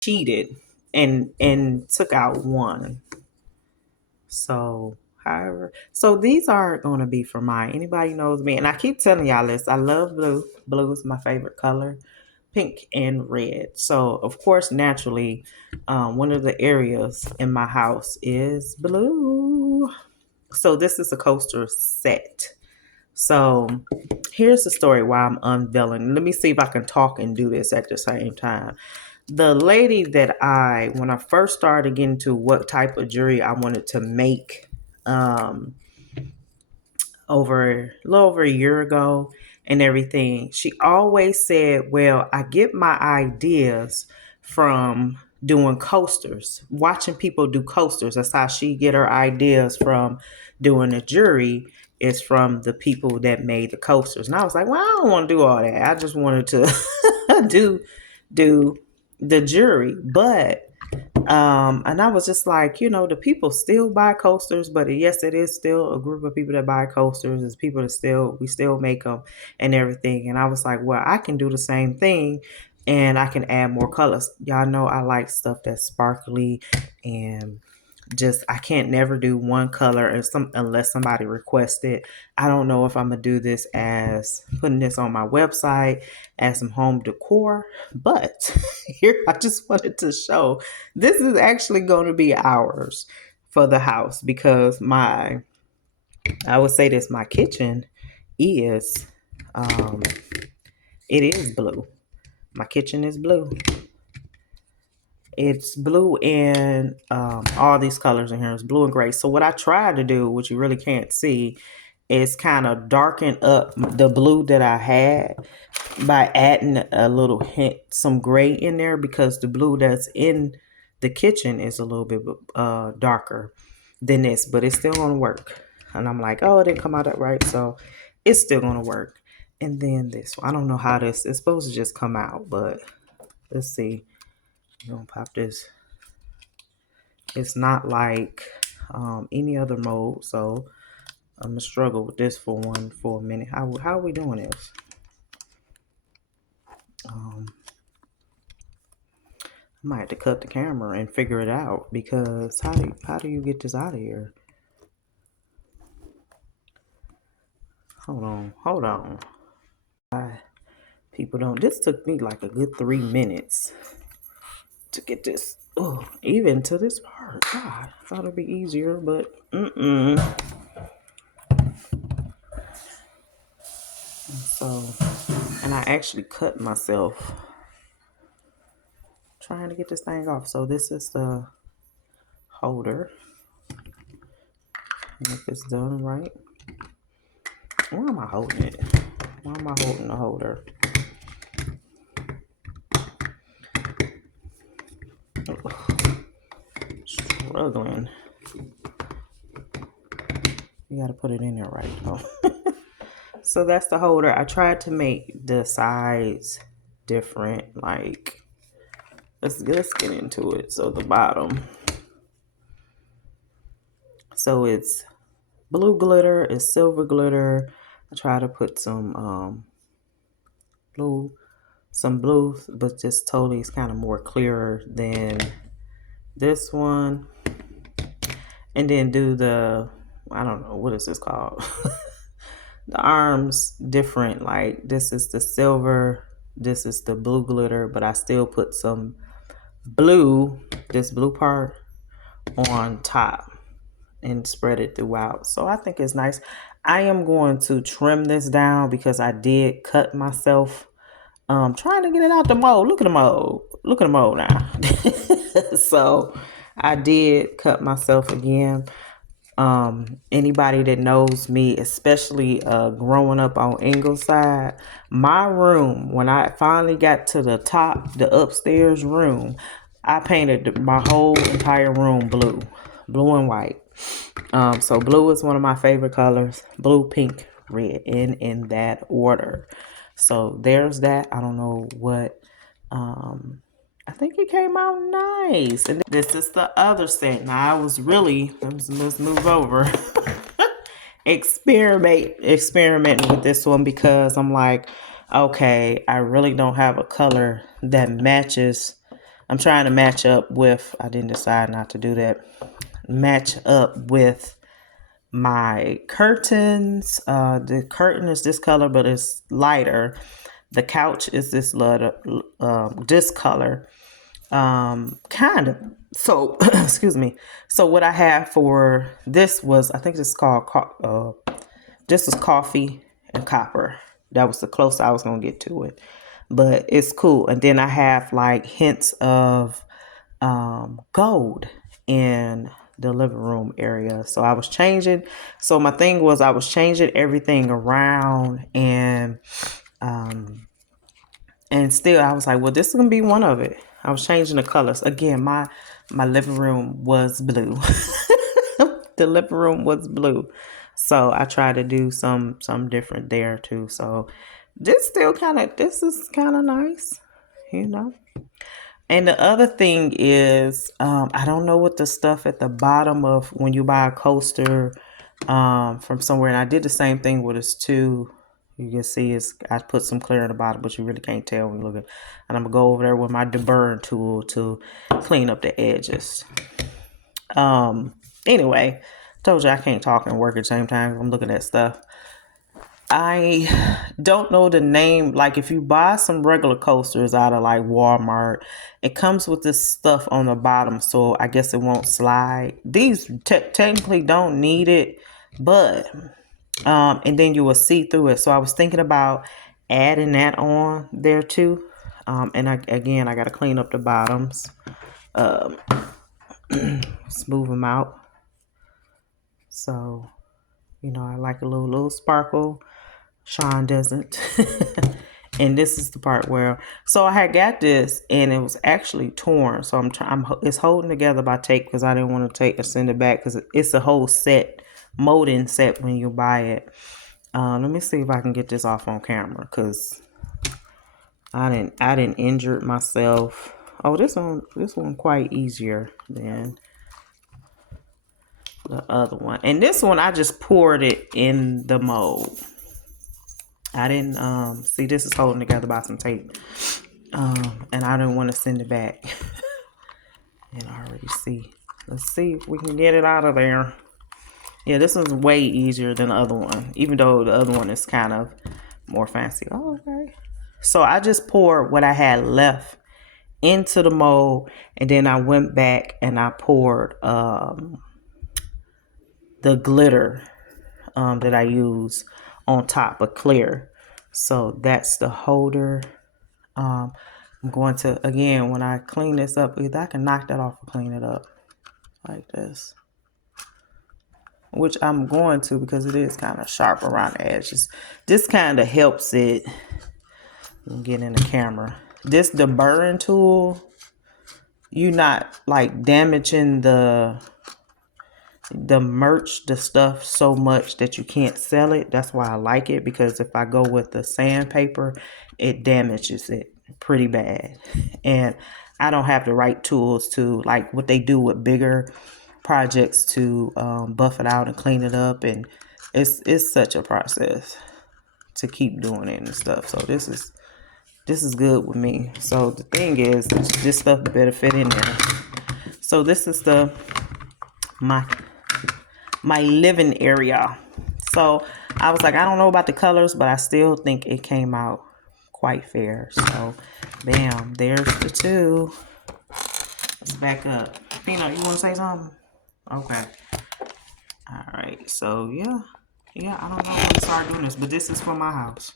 cheated and took out one. So, however, so these are going to be for mine. Anybody knows me, and I keep telling y'all this. I love blue. Blue is my favorite color. Pink and red. So, of course, naturally, one of the areas in my house is blue. So, this is a coaster set. So, here's the story why I'm unveiling. Let me see if I can talk and do this at the same time. The lady that when I first started getting to what type of jewelry I wanted to make, um, a little over a year ago and everything, she always said, well, I get my ideas from doing coasters, watching people do coasters. That's how she get her ideas from doing the jewelry, is from the people that made the coasters. And I was like, well, I don't want to do all that. I just wanted to do the jewelry. But and I was just like, the people still buy coasters, but yes, it is still a group of people that buy coasters. It's people that we still make them and everything. And I was like, well, I can do the same thing and I can add more colors. Y'all know I like stuff that's sparkly, and just I can't never do one color unless somebody requests it. I don't know if I'm gonna do this as putting this on my website as some home decor, but here I just wanted to show this is actually going to be ours for the house, because I would say this, my kitchen is it is blue. My kitchen is blue. It's blue, and all these colors in here is blue and gray. So what I tried to do, which you really can't see, is kind of darken up the blue that I had by adding a little hint, some gray in there, because the blue that's in the kitchen is a little bit darker than this, but it's still going to work. And I'm like, oh, it didn't come out that right, so it's still going to work. And then this one, I don't know how this is supposed to just come out, but let's see. I'm gonna pop this. It's not like any other mold, so I'm gonna struggle with this for a minute. How are we doing this? I might have to cut the camera and figure it out, because how do you get this out of here? Hold on. People don't. This took me like a good 3 minutes to get this. Oh, even to this part. God, I thought it'd be easier, but So, and I actually cut myself trying to get this thing off. So this is the holder. And if it's done right. Why am I holding it? Why am I holding the holder? Struggling. You gotta put it in there right. Oh. So that's the holder. I tried to make the sides different. Like, let's get into it. So the bottom. So it's blue glitter, it's silver glitter. I try to put some blue, but just totally it's kind of more clearer than this one. And then do I don't know, what is this called? The arms different. Like, this is the silver, this is the blue glitter, but I still put some this blue part on top and spread it throughout. So I think it's nice. I am going to trim this down because I did cut myself trying to get it out the mold. Look at the mold now. So I did cut myself again. Anybody that knows me, especially growing up on Ingleside, my room, when I finally got to the top, the upstairs room, I painted my whole entire room blue and white. So blue is one of my favorite colors. Blue, pink, red, in that order. So there's that. I don't know what. I think it came out nice. And this is the other set. Now I was really, let's move over. Experimenting with this one, because I'm like, okay, I really don't have a color that matches I'm trying to match up with, I didn't decide not to do that, match up with my curtains. The curtain is this color, but it's lighter. The couch is this this color, kind of. So, excuse me. So what I have for this was, I think this is called, this is coffee and copper. That was the closest I was gonna get to it, but it's cool. And then I have like hints of gold in the living room area. So I was changing. So my thing was, I was changing everything around, and still I was like, well, this is gonna be one of it. I was changing the colors again. My living room was blue. The living room was blue, so I tried to do some different there too. So this is kind of nice, you know. And the other thing is, I don't know what the stuff at the bottom of when you buy a coaster from somewhere, and I did the same thing with this too. You can see I put some clear in the bottom, but you really can't tell when you look at it. And I'm gonna go over there with my deburring tool to clean up the edges. Anyway, told you I can't talk and work at the same time. I'm looking at stuff. I don't know the name. Like if you buy some regular coasters out of like Walmart, it comes with this stuff on the bottom, so I guess it won't slide. These technically don't need it, but and then you will see through it. So I was thinking about adding that on there too. And I got to clean up the bottoms, smooth them out. So, you know, I like a little sparkle. Sean doesn't. And this is the part where, so I had got this and it was actually torn. So it's holding together by tape because I didn't want to send it back because it's a whole set, molding set when you buy it. Let me see if I can get this off on camera because I didn't injure myself. Oh, this one quite easier than the other one. And this one I just poured it in the mold. I didn't see, this is holding together by some tape. And I didn't want to send it back. And I already see. Let's see if we can get it out of there. Yeah, this one's way easier than the other one, even though the other one is kind of more fancy. Oh, okay. So I just poured what I had left into the mold, and then I went back and I poured the glitter that I use on top of clear. So that's the holder. I'm going to, again, when I clean this up, either I can knock that off or clean it up like this, which I'm going to because it is kind of sharp around the edges. This kind of helps it get in the camera. This deburring tool, you're not like damaging the merch, the stuff so much that you can't sell it. That's why I like it, because if I go with the sandpaper, it damages it pretty bad. And I don't have the right tools to, like what they do with bigger projects, to buff it out and clean it up. And it's such a process to keep doing it and stuff. So this is good with me. So the thing is, this stuff better fit in there. So this is my living area. So I was like, I don't know about the colors, but I still think it came out quite fair. So bam, there's the two. Let's back up. Peanut, you want to say something? Okay. All right. So yeah, I don't know when to start doing this, but this is for my house.